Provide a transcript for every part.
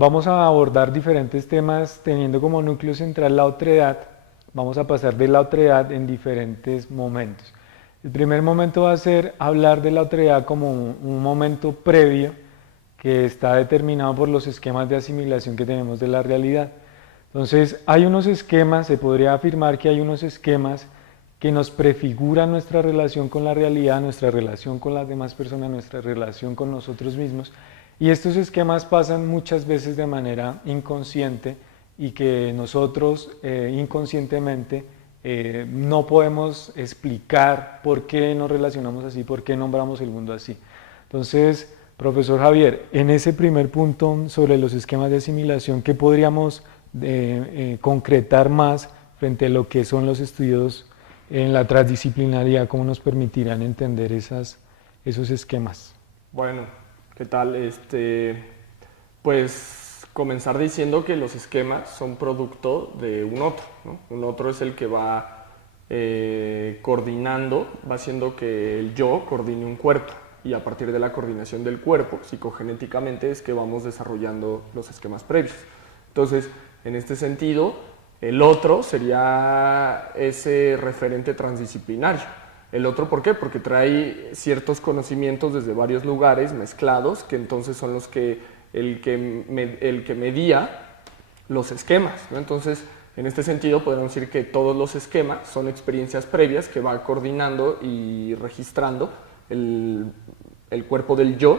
Vamos a abordar diferentes temas teniendo como núcleo central la otredad. Vamos a pasar de la otredad en diferentes momentos. El primer momento va a ser hablar de la otredad como un momento previo que está determinado por los esquemas de asimilación que tenemos de la realidad. Entonces, hay unos esquemas, se podría afirmar que hay unos esquemas que nos prefiguran nuestra relación con la realidad, nuestra relación con las demás personas, nuestra relación con nosotros mismos. Y estos esquemas pasan muchas veces de manera inconsciente y que nosotros inconscientemente no podemos explicar por qué nos relacionamos así, por qué nombramos el mundo así. Entonces, profesor Javier, en ese primer punto sobre los esquemas de asimilación, ¿qué podríamos concretar más frente a lo que son los estudios en la transdisciplinaridad? ¿Cómo nos permitirán entender esos esquemas? Bueno, ¿qué tal? Pues comenzar diciendo que los esquemas son producto de un otro, ¿no? Un otro es el que va coordinando, va haciendo que el yo coordine un cuerpo, y a partir de la coordinación del cuerpo, psicogenéticamente, es que vamos desarrollando los esquemas previos. Entonces, en este sentido, el otro sería ese referente transdisciplinario. El otro, ¿por qué? Porque trae ciertos conocimientos desde varios lugares mezclados, que entonces son los que el que medía los esquemas, ¿no? Entonces, en este sentido, podemos decir que todos los esquemas son experiencias previas que va coordinando y registrando el cuerpo del yo,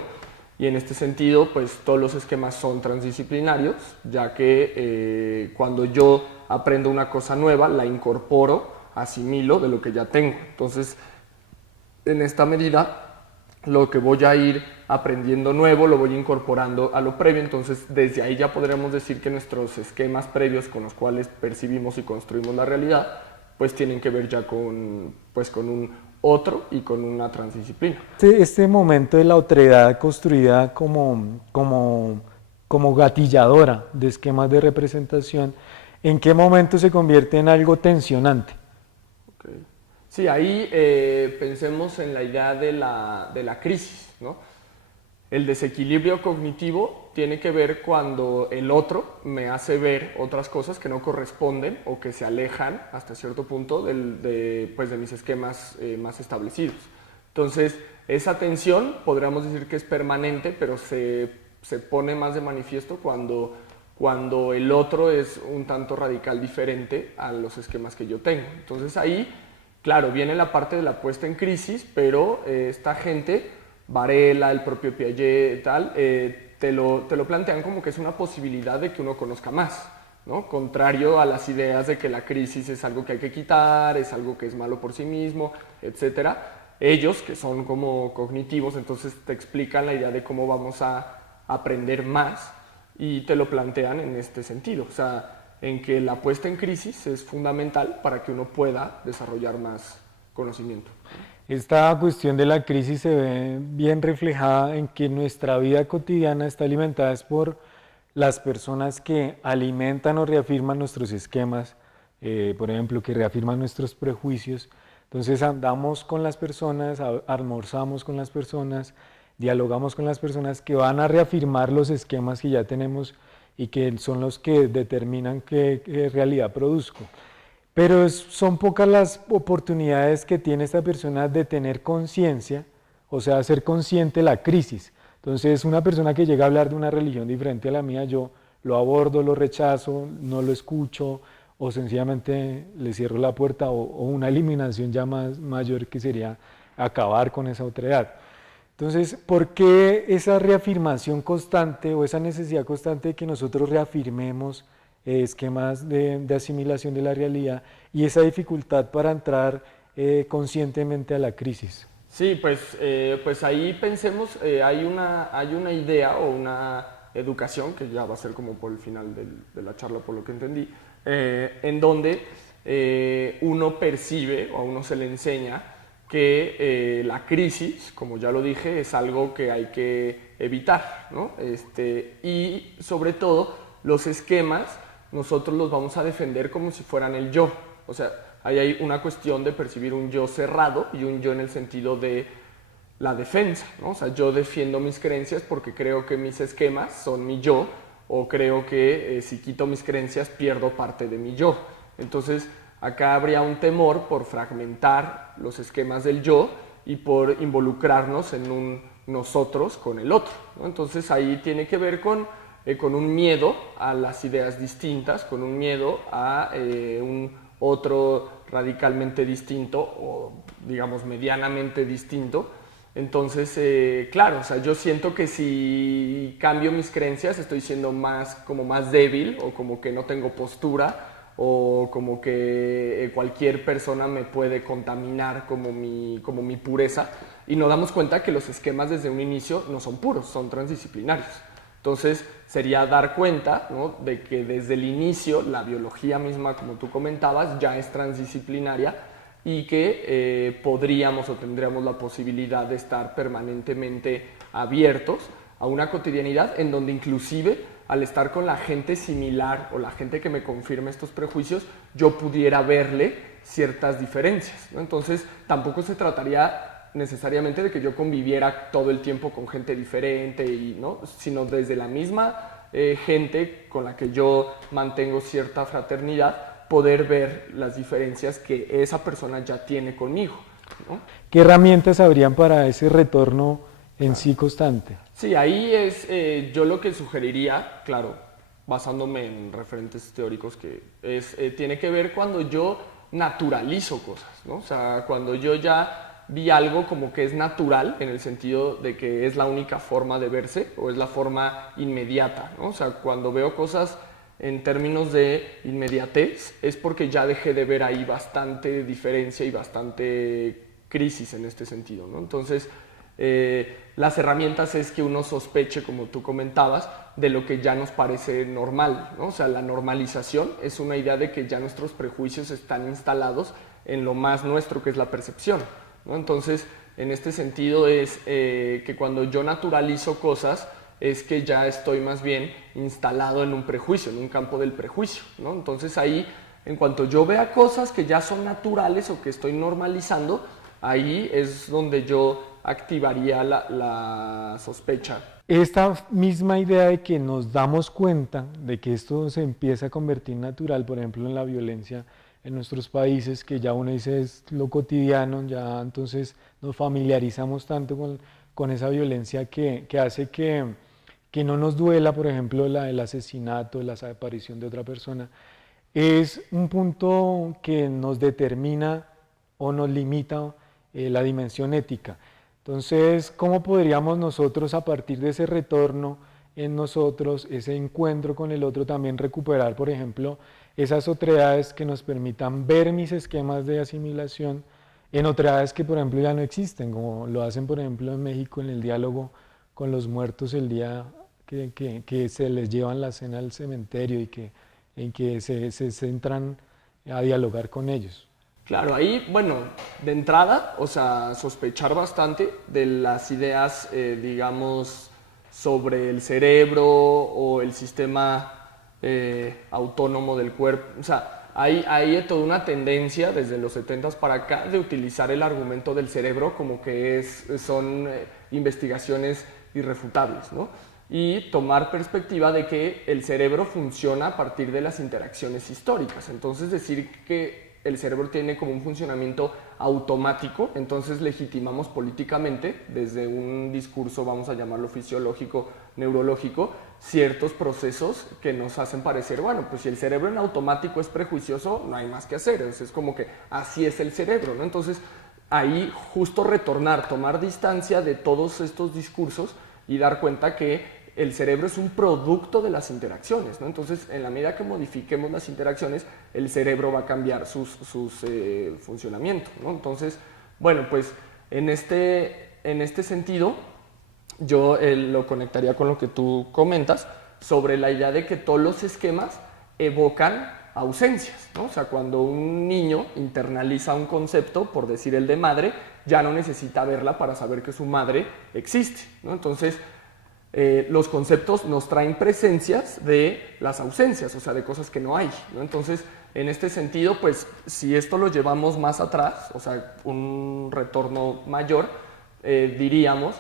y en este sentido, pues todos los esquemas son transdisciplinarios, ya que cuando yo aprendo una cosa nueva, la incorporo, asimilo de lo que ya tengo. Entonces, en esta medida, lo que voy a ir aprendiendo nuevo lo voy incorporando a lo previo. Entonces, desde ahí ya podremos decir que nuestros esquemas previos con los cuales percibimos y construimos la realidad, pues tienen que ver ya con un otro y con una transdisciplina. Este momento de la otredad construida como gatilladora de esquemas de representación, ¿en qué momento se convierte en algo tensionante? Okay. Sí, ahí pensemos en la idea de la crisis, ¿no? El desequilibrio cognitivo tiene que ver cuando el otro me hace ver otras cosas que no corresponden o que se alejan hasta cierto punto de mis esquemas más establecidos. Entonces, esa tensión podríamos decir que es permanente, pero se pone más de manifiesto cuando el otro es un tanto radical diferente a los esquemas que yo tengo. Entonces ahí, claro, viene la parte de la puesta en crisis, pero esta gente, Varela, el propio Piaget, tal, te lo plantean como que es una posibilidad de que uno conozca más, ¿no? Contrario a las ideas de que la crisis es algo que hay que quitar, es algo que es malo por sí mismo, etcétera. Ellos, que son como cognitivos, entonces te explican la idea de cómo vamos a aprender más, y te lo plantean en este sentido, o sea, en que la puesta en crisis es fundamental para que uno pueda desarrollar más conocimiento. Esta cuestión de la crisis se ve bien reflejada en que nuestra vida cotidiana está alimentada por las personas que alimentan o reafirman nuestros esquemas, por ejemplo, que reafirman nuestros prejuicios. Entonces andamos con las personas, almorzamos con las personas, dialogamos con las personas que van a reafirmar los esquemas que ya tenemos y que son los que determinan qué realidad produzco. Pero son pocas las oportunidades que tiene esta persona de tener conciencia, o sea, ser consciente de la crisis. Entonces, una persona que llega a hablar de una religión diferente a la mía, yo lo abordo, lo rechazo, no lo escucho, o sencillamente le cierro la puerta, o una eliminación ya mayor, que sería acabar con esa otredad. Entonces, ¿por qué esa reafirmación constante o esa necesidad constante de que nosotros reafirmemos esquemas de asimilación de la realidad y esa dificultad para entrar conscientemente a la crisis? Sí, pues ahí pensemos, hay una idea o una educación, que ya va a ser como por el final de la charla, por lo que entendí, en donde uno percibe o a uno se le enseña que la crisis, como ya lo dije, es algo que hay que evitar, ¿no? Y sobre todo los esquemas nosotros los vamos a defender como si fueran el yo. O sea, ahí hay una cuestión de percibir un yo cerrado y un yo en el sentido de la defensa, ¿no? O sea, yo defiendo mis creencias porque creo que mis esquemas son mi yo, o creo que si quito mis creencias pierdo parte de mi yo. Entonces, acá habría un temor por fragmentar los esquemas del yo y por involucrarnos en un nosotros con el otro, ¿no? Entonces, ahí tiene que ver con un miedo a las ideas distintas, con un miedo a un otro radicalmente distinto o digamos medianamente distinto. Entonces, claro, o sea, yo siento que si cambio mis creencias estoy siendo como más débil o como que no tengo postura o como que cualquier persona me puede contaminar como mi pureza, y nos damos cuenta que los esquemas desde un inicio no son puros, son transdisciplinarios. Entonces sería dar cuenta, ¿no?, de que desde el inicio la biología misma, como tú comentabas, ya es transdisciplinaria y que podríamos o tendríamos la posibilidad de estar permanentemente abiertos a una cotidianidad en donde inclusive al estar con la gente similar o la gente que me confirme estos prejuicios, yo pudiera verle ciertas diferencias, ¿no? Entonces tampoco se trataría necesariamente de que yo conviviera todo el tiempo con gente diferente, ¿no?, sino desde la misma gente con la que yo mantengo cierta fraternidad, poder ver las diferencias que esa persona ya tiene conmigo, ¿no? ¿Qué herramientas habrían para ese retorno en sí constante? Sí, ahí es yo lo que sugeriría, claro, basándome en referentes teóricos, que tiene que ver cuando yo naturalizo cosas, ¿no? O sea, cuando yo ya vi algo como que es natural, en el sentido de que es la única forma de verse o es la forma inmediata, ¿no? O sea, cuando veo cosas en términos de inmediatez es porque ya dejé de ver ahí bastante diferencia y bastante crisis en este sentido, ¿no? Entonces, las herramientas es que uno sospeche, como tú comentabas, de lo que ya nos parece normal, ¿no? O sea, la normalización es una idea de que ya nuestros prejuicios están instalados en lo más nuestro, que es la percepción, ¿no? Entonces, en este sentido es que cuando yo naturalizo cosas, es que ya estoy más bien instalado en un prejuicio, en un campo del prejuicio, ¿no? Entonces ahí, en cuanto yo vea cosas que ya son naturales o que estoy normalizando, ahí es donde yo activaría la sospecha. Esta misma idea de que nos damos cuenta de que esto se empieza a convertir natural, por ejemplo en la violencia en nuestros países, que ya uno dice es lo cotidiano, ya entonces nos familiarizamos tanto con esa violencia que hace que no nos duela, por ejemplo, el asesinato, la desaparición de otra persona, es un punto que nos determina o nos limita la dimensión ética. Entonces, ¿cómo podríamos nosotros, a partir de ese retorno en nosotros, ese encuentro con el otro, también recuperar, por ejemplo, esas otredades que nos permitan ver mis esquemas de asimilación en otredades que, por ejemplo, ya no existen, como lo hacen, por ejemplo, en México en el diálogo con los muertos el día que se les llevan la cena al cementerio y en que se centran a dialogar con ellos? Claro, ahí, bueno, de entrada, o sea, sospechar bastante de las ideas, digamos, sobre el cerebro o el sistema autónomo del cuerpo. O sea, hay toda una tendencia desde los 70s para acá de utilizar el argumento del cerebro como que son investigaciones irrefutables, ¿no? Y tomar perspectiva de que el cerebro funciona a partir de las interacciones históricas. Entonces, decir que el cerebro tiene como un funcionamiento automático, entonces legitimamos políticamente, desde un discurso, vamos a llamarlo fisiológico, neurológico, ciertos procesos que nos hacen parecer, bueno, pues si el cerebro en automático es prejuicioso, no hay más que hacer, es como que así es el cerebro, ¿no? Entonces, ahí justo retornar, tomar distancia de todos estos discursos y dar cuenta que el cerebro es un producto de las interacciones, ¿no? Entonces, en la medida que modifiquemos las interacciones, el cerebro va a cambiar sus funcionamientos, ¿no? Entonces, bueno, pues en este sentido, yo lo conectaría con lo que tú comentas sobre la idea de que todos los esquemas evocan ausencias, ¿no? O sea, cuando un niño internaliza un concepto, por decir el de madre, ya no necesita verla para saber que su madre existe, ¿no? Entonces, los conceptos nos traen presencias de las ausencias, o sea, de cosas que no hay, ¿no? Entonces, en este sentido, pues, si esto lo llevamos más atrás, o sea, un retorno mayor, diríamos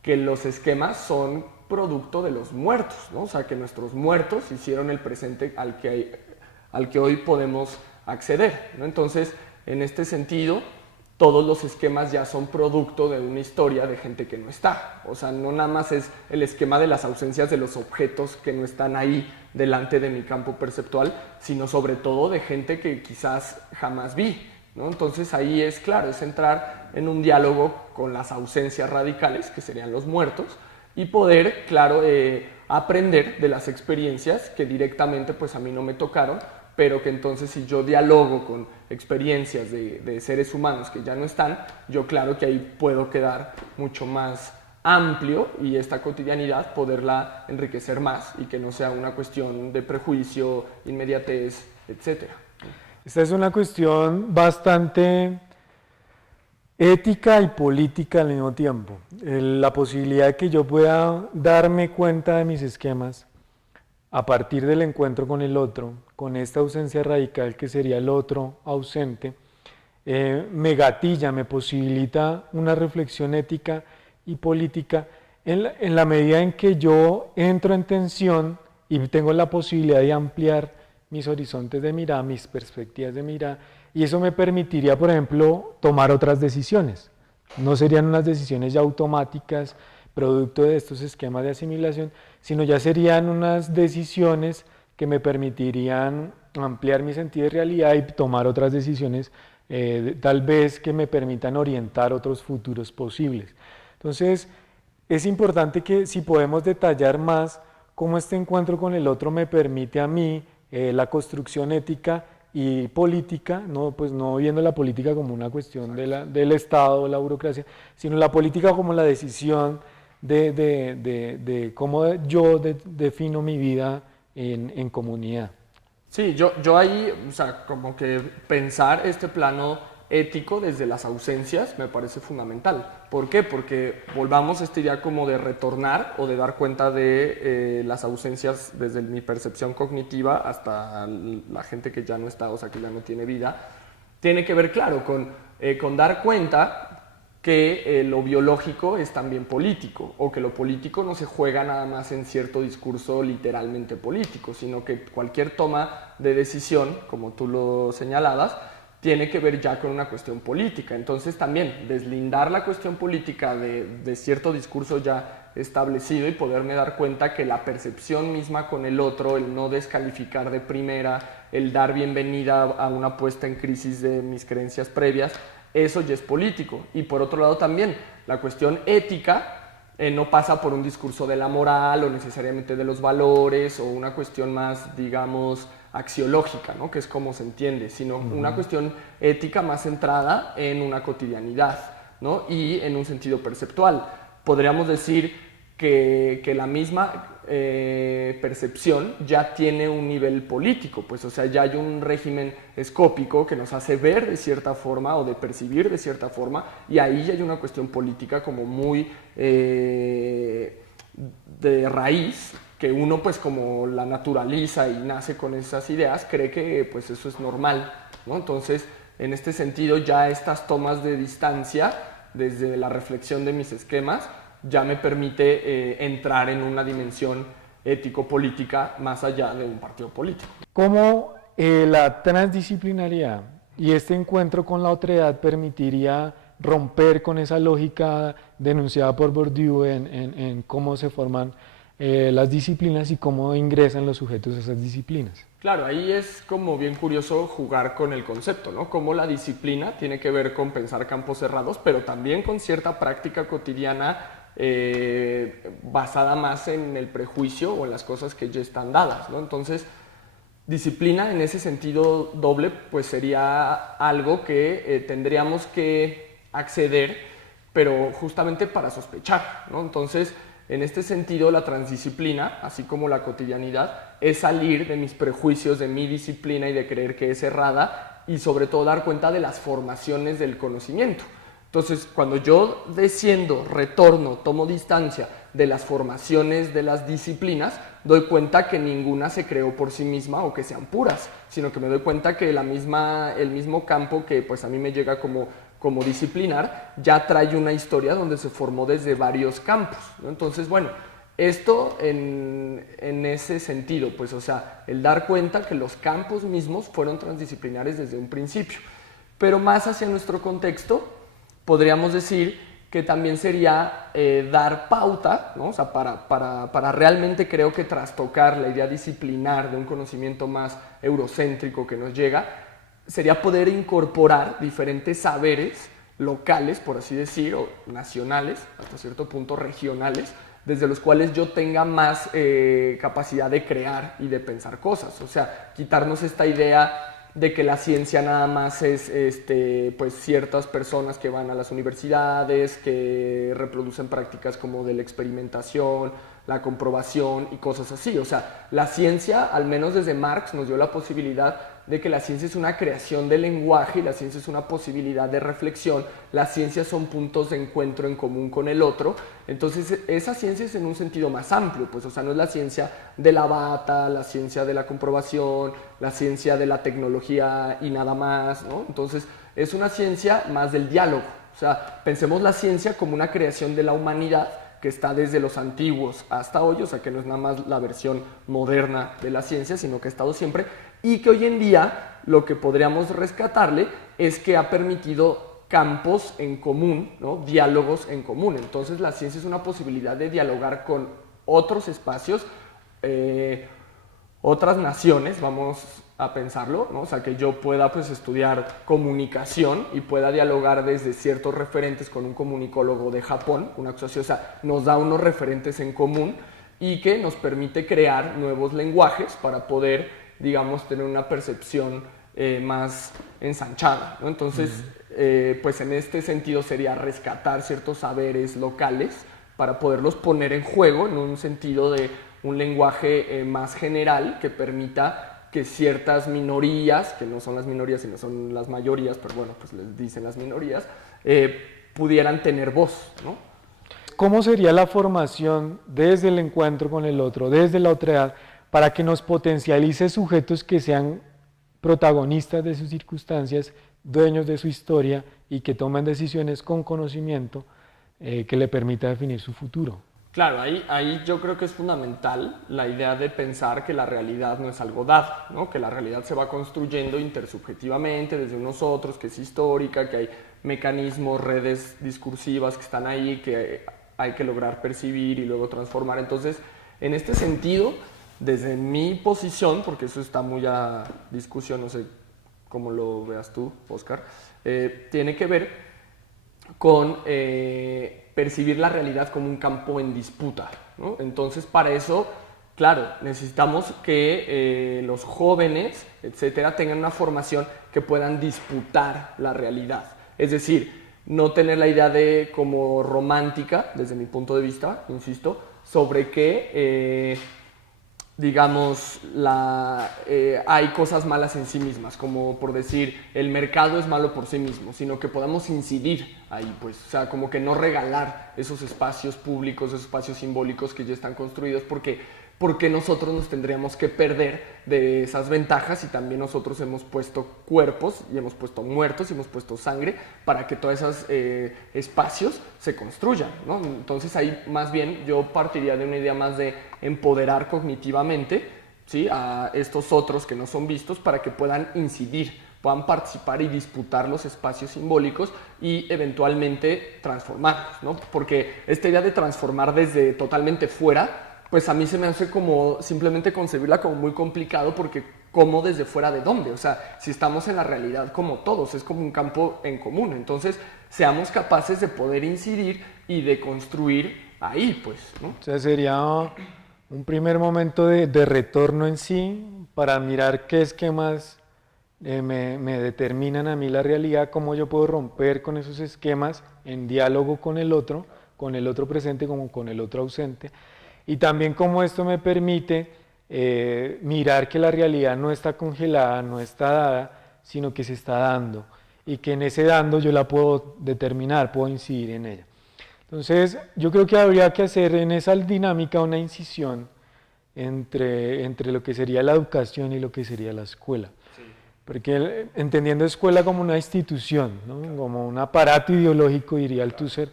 que los esquemas son producto de los muertos, ¿no? O sea, que nuestros muertos hicieron el presente al que hoy podemos acceder, ¿no? Entonces, en este sentido, todos los esquemas ya son producto de una historia de gente que no está. O sea, no nada más es el esquema de las ausencias de los objetos que no están ahí delante de mi campo perceptual, sino sobre todo de gente que quizás jamás vi, ¿no? Entonces ahí es claro, es entrar en un diálogo con las ausencias radicales, que serían los muertos, y poder, claro, aprender de las experiencias que directamente pues a mí no me tocaron, pero que entonces si yo dialogo con experiencias de seres humanos que ya no están, yo claro que ahí puedo quedar mucho más amplio y esta cotidianidad poderla enriquecer más y que no sea una cuestión de prejuicio, inmediatez, etc. Esta es una cuestión bastante ética y política al mismo tiempo. La posibilidad de que yo pueda darme cuenta de mis esquemas a partir del encuentro con el otro, con esta ausencia radical que sería el otro ausente, me gatilla, me posibilita una reflexión ética y política en la medida en que yo entro en tensión y tengo la posibilidad de ampliar mis horizontes de mirada, mis perspectivas de mirada, y eso me permitiría, por ejemplo, tomar otras decisiones. No serían unas decisiones ya automáticas, producto de estos esquemas de asimilación, sino ya serían unas decisiones que me permitirían ampliar mi sentido de realidad y tomar otras decisiones, tal vez que me permitan orientar otros futuros posibles. Entonces, es importante que si podemos detallar más cómo este encuentro con el otro me permite a mí la construcción ética y política, no, pues no viendo la política como una cuestión del Estado o la burocracia, sino la política como la decisión de cómo yo defino mi vida en comunidad. Sí, yo ahí, o sea, como que pensar este plano ético desde las ausencias me parece fundamental. ¿Por qué? Porque volvamos a esta idea como de retornar o de dar cuenta de las ausencias desde mi percepción cognitiva hasta la gente que ya no está, o sea, que ya no tiene vida. Tiene que ver, claro, con dar cuenta que lo biológico es también político, o que lo político no se juega nada más en cierto discurso literalmente político, sino que cualquier toma de decisión, como tú lo señalabas, tiene que ver ya con una cuestión política. Entonces también deslindar la cuestión política de cierto discurso ya establecido y poderme dar cuenta que la percepción misma con el otro, el no descalificar de primera, el dar bienvenida a una puesta en crisis de mis creencias previas, eso ya es político. Y por otro lado también, la cuestión ética no pasa por un discurso de la moral o necesariamente de los valores o una cuestión más, digamos, axiológica, ¿no? Que es como se entiende, sino una cuestión ética más centrada en una cotidianidad, ¿no? Y en un sentido perceptual. Podríamos decir que la misma percepción ya tiene un nivel político, pues, o sea, ya hay un régimen escópico que nos hace ver de cierta forma o de percibir de cierta forma, y ahí ya hay una cuestión política como muy de raíz, que uno pues como la naturaliza y nace con esas ideas, cree que pues eso es normal, ¿no? Entonces, en este sentido, ya estas tomas de distancia desde la reflexión de mis esquemas ya me permite entrar en una dimensión ético-política más allá de un partido político. ¿Cómo la transdisciplinariedad y este encuentro con la otredad permitiría romper con esa lógica denunciada por Bourdieu en cómo se forman las disciplinas y cómo ingresan los sujetos a esas disciplinas? Claro, ahí es como bien curioso jugar con el concepto, ¿no? Cómo la disciplina tiene que ver con pensar campos cerrados, pero también con cierta práctica cotidiana basada más en el prejuicio o en las cosas que ya están dadas, ¿no? Entonces, disciplina en ese sentido doble, pues sería algo que tendríamos que acceder, pero justamente para sospechar, ¿no? Entonces, en este sentido, la transdisciplina, así como la cotidianidad, es salir de mis prejuicios, de mi disciplina y de creer que es errada, y sobre todo dar cuenta de las formaciones del conocimiento. Entonces, cuando yo desciendo, retorno, tomo distancia de las formaciones de las disciplinas, doy cuenta que ninguna se creó por sí misma o que sean puras, sino que me doy cuenta que el mismo campo que pues a mí me llega como disciplinar, ya trae una historia donde se formó desde varios campos, ¿no? Entonces, bueno, Esto en ese sentido, pues, o sea, el dar cuenta que los campos mismos fueron transdisciplinares desde un principio. Pero más hacia nuestro contexto, podríamos decir que también sería dar pauta, ¿no? O sea, para realmente creo que trastocar la idea disciplinar de un conocimiento más eurocéntrico que nos llega, sería poder incorporar diferentes saberes locales, por así decir, o nacionales, hasta cierto punto regionales, desde los cuales yo tenga más capacidad de crear y de pensar cosas. O sea, quitarnos esta idea de que la ciencia nada más es pues ciertas personas que van a las universidades, que reproducen prácticas como de la experimentación, la comprobación y cosas así. O sea, la ciencia, al menos desde Marx, nos dio la posibilidad de que la ciencia es una creación del lenguaje y la ciencia es una posibilidad de reflexión. Las ciencias son puntos de encuentro en común con el otro. Entonces, esa ciencia es en un sentido más amplio, pues, o sea, no es la ciencia de la bata, la ciencia de la comprobación, la ciencia de la tecnología y nada más, ¿no? Entonces, es una ciencia más del diálogo. O sea, pensemos la ciencia como una creación de la humanidad que está desde los antiguos hasta hoy, o sea, que no es nada más la versión moderna de la ciencia, sino que ha estado siempre, y que hoy en día lo que podríamos rescatarle es que ha permitido campos en común, ¿no? Diálogos en común. Entonces la ciencia es una posibilidad de dialogar con otros espacios, otras naciones, vamos a pensarlo, ¿no? O sea, que yo pueda pues estudiar comunicación y pueda dialogar desde ciertos referentes con un comunicólogo de Japón, una cosa así, o sea, nos da unos referentes en común y que nos permite crear nuevos lenguajes para poder, digamos, tener una percepción más ensanchada, ¿no? Entonces, pues en este sentido sería rescatar ciertos saberes locales para poderlos poner en juego en un sentido de un lenguaje más general que permita que ciertas minorías, que no son las minorías sino son las mayorías, pero bueno, pues les dicen las minorías, pudieran tener voz, ¿no? ¿Cómo sería la formación desde el encuentro con el otro, desde la otredad, para que nos potencialice sujetos que sean protagonistas de sus circunstancias, dueños de su historia y que tomen decisiones con conocimiento que le permita definir su futuro? Claro, ahí yo creo que es fundamental la idea de pensar que la realidad no es algo dado, ¿no? Que la realidad se va construyendo intersubjetivamente desde nosotros, que es histórica, que hay mecanismos, redes discursivas que están ahí, que hay que lograr percibir y luego transformar. Entonces, en este sentido, desde mi posición, porque eso está muy a discusión, no sé cómo lo veas tú, Oscar, tiene que ver con percibir la realidad como un campo en disputa, ¿no? Entonces, para eso, claro, necesitamos que los jóvenes, etcétera, tengan una formación que puedan disputar la realidad. Es decir, no tener la idea de como romántica, desde mi punto de vista, insisto, sobre que digamos, hay cosas malas en sí mismas, como por decir, el mercado es malo por sí mismo, sino que podamos incidir ahí, pues, o sea, como que no regalar esos espacios públicos, esos espacios simbólicos que ya están construidos, porque nosotros nos tendríamos que perder de esas ventajas y también nosotros hemos puesto cuerpos y hemos puesto muertos y hemos puesto sangre para que todos esos espacios se construyan, ¿no? Entonces ahí más bien yo partiría de una idea más de empoderar cognitivamente, ¿sí?, a estos otros que no son vistos para que puedan incidir, puedan participar y disputar los espacios simbólicos y eventualmente transformarlos, ¿no? Porque esta idea de transformar desde totalmente fuera, pues a mí se me hace como simplemente concebirla como muy complicado porque ¿cómo desde fuera de dónde? O sea, si estamos en la realidad como todos, es como un campo en común. Entonces, seamos capaces de poder incidir y de construir ahí, pues, ¿no? O sea, sería un primer momento de retorno en sí para mirar qué esquemas me determinan a mí la realidad, cómo yo puedo romper con esos esquemas en diálogo con el otro presente como con el otro ausente. Y también cómo esto me permite mirar que la realidad no está congelada, no está dada, sino que se está dando. Y que en ese dando yo la puedo determinar, puedo incidir en ella. Entonces, yo creo que habría que hacer en esa dinámica una incisión entre lo que sería la educación y lo que sería la escuela. Sí. Porque entendiendo escuela como una institución, ¿no? Como un aparato ideológico, diría Althusser,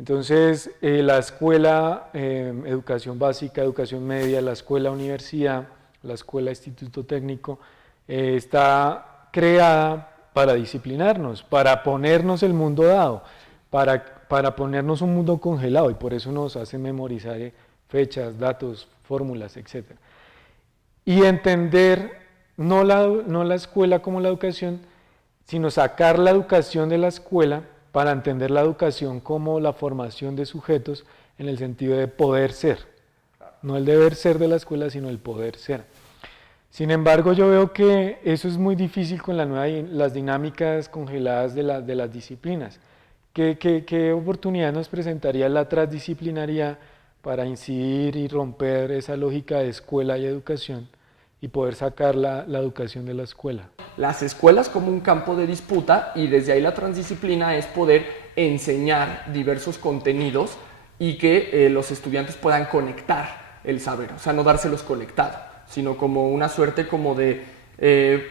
Entonces, la escuela, educación básica, educación media, la escuela universidad, la escuela instituto técnico, está creada para disciplinarnos, para ponernos el mundo dado, para ponernos un mundo congelado, y por eso nos hace memorizar fechas, datos, fórmulas, etc. Y entender no la escuela como la educación, sino sacar la educación de la escuela para entender la educación como la formación de sujetos en el sentido de poder ser. No el deber ser de la escuela, sino el poder ser. Sin embargo, yo veo que eso es muy difícil con las dinámicas congeladas de las disciplinas. ¿Qué oportunidad nos presentaría la transdisciplinaridad para incidir y romper esa lógica de escuela y educación y poder sacar la educación de la escuela? Las escuelas como un campo de disputa, y desde ahí la transdisciplina es poder enseñar diversos contenidos y que los estudiantes puedan conectar el saber, o sea, no dárselos conectado, sino como una suerte como de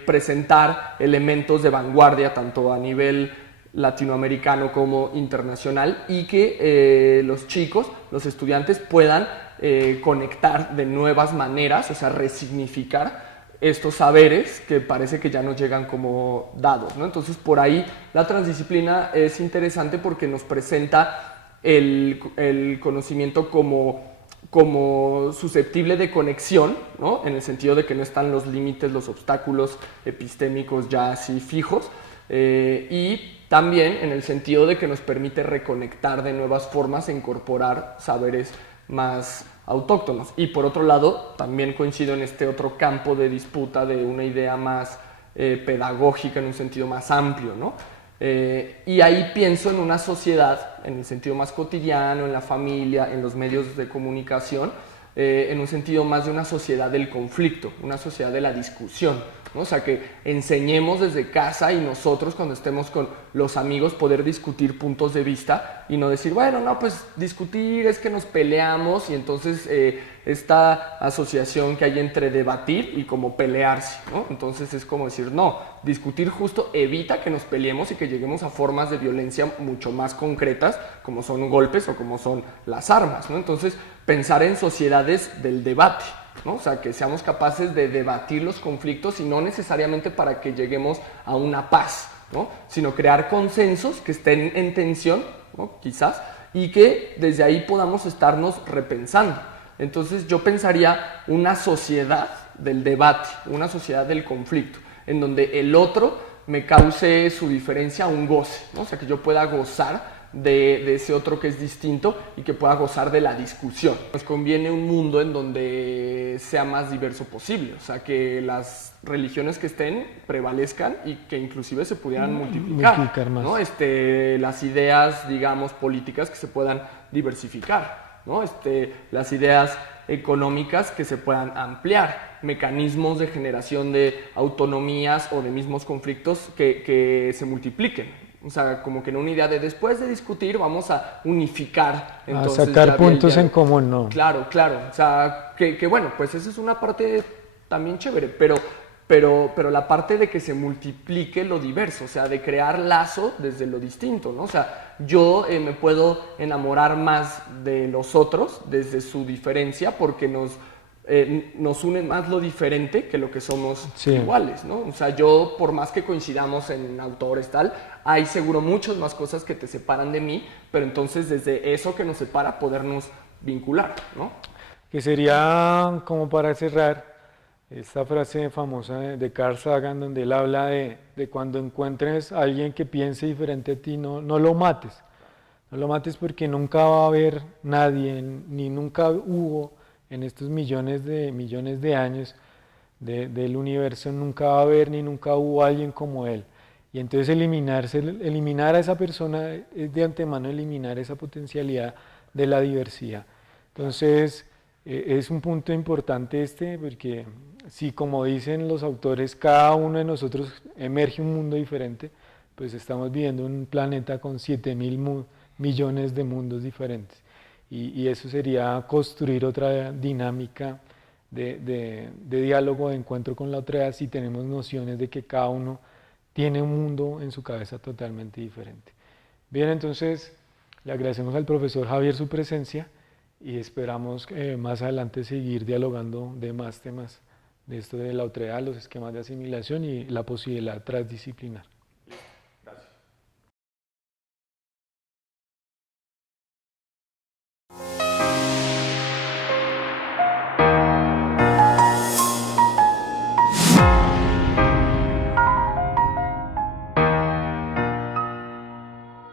presentar elementos de vanguardia tanto a nivel latinoamericano como internacional, y que los chicos, los estudiantes puedan conectar de nuevas maneras, o sea, resignificar estos saberes que parece que ya nos llegan como dados, ¿no? Entonces, por ahí la transdisciplina es interesante porque nos presenta el conocimiento como susceptible de conexión, ¿no? En el sentido de que no están los límites, los obstáculos epistémicos ya así fijos, y también en el sentido de que nos permite reconectar de nuevas formas e incorporar saberes más autóctonos. Y por otro lado, también coincido en este otro campo de disputa de una idea más pedagógica en un sentido más amplio, ¿no? Y ahí pienso en una sociedad, en el sentido más cotidiano, en la familia, en los medios de comunicación, en un sentido más de una sociedad del conflicto, una sociedad de la discusión, ¿no? O sea, que enseñemos desde casa y nosotros cuando estemos con los amigos poder discutir puntos de vista y no decir, bueno, no, pues discutir es que nos peleamos, y entonces esta asociación que hay entre debatir y como pelearse, ¿no? Entonces es como decir, no, discutir justo evita que nos peleemos y que lleguemos a formas de violencia mucho más concretas, como son golpes o como son las armas, ¿no? Entonces pensar en sociedades del debate, ¿no? O sea, que seamos capaces de debatir los conflictos y no necesariamente para que lleguemos a una paz, ¿no? Sino crear consensos que estén en tensión, ¿no? Quizás, y que desde ahí podamos estarnos repensando. Entonces yo pensaría una sociedad del debate, una sociedad del conflicto, en donde el otro me cause su diferencia un goce, ¿no? O sea, que yo pueda gozar de ese otro que es distinto y que pueda gozar de la discusión. Nos conviene un mundo en donde sea más diverso posible, o sea, que las religiones que estén prevalezcan y que inclusive se pudieran multiplicar más, ¿no? Las ideas, digamos, políticas que se puedan diversificar, ¿no? Las ideas económicas que se puedan ampliar, mecanismos de generación de autonomías o de mismos conflictos que se multipliquen. O sea, como que en una idea de después de discutir vamos a unificar. Entonces, a sacar puntos en común, ¿no? Claro, claro. O sea, que bueno, pues esa es una parte también chévere, pero la parte de que se multiplique lo diverso, o sea, de crear lazo desde lo distinto, ¿no? O sea, yo me puedo enamorar más de los otros desde su diferencia porque nos une más lo diferente que lo que somos iguales, ¿no? O sea, yo, por más que coincidamos en autores, tal, hay seguro muchas más cosas que te separan de mí, pero entonces desde eso que nos separa, podernos vincular, ¿no? Que sería, como para cerrar, esta frase famosa de Carl Sagan, donde él habla de cuando encuentres a alguien que piense diferente a ti, no lo mates. No lo mates porque nunca va a haber nadie, ni nunca hubo en estos millones de años del universo, nunca va a haber ni nunca hubo alguien como él. Y entonces eliminar a esa persona es de antemano eliminar esa potencialidad de la diversidad. Entonces es un punto importante porque si, como dicen los autores, cada uno de nosotros emerge un mundo diferente, pues estamos viviendo en un planeta con 7.000 millones de mundos diferentes. Y eso sería construir otra dinámica de diálogo, de encuentro con la otra, si tenemos nociones de que cada uno tiene un mundo en su cabeza totalmente diferente. Bien, entonces Le agradecemos al profesor Javier su presencia y esperamos más adelante seguir dialogando de más temas de esto de la otredad, los esquemas de asimilación y la posibilidad transdisciplinar.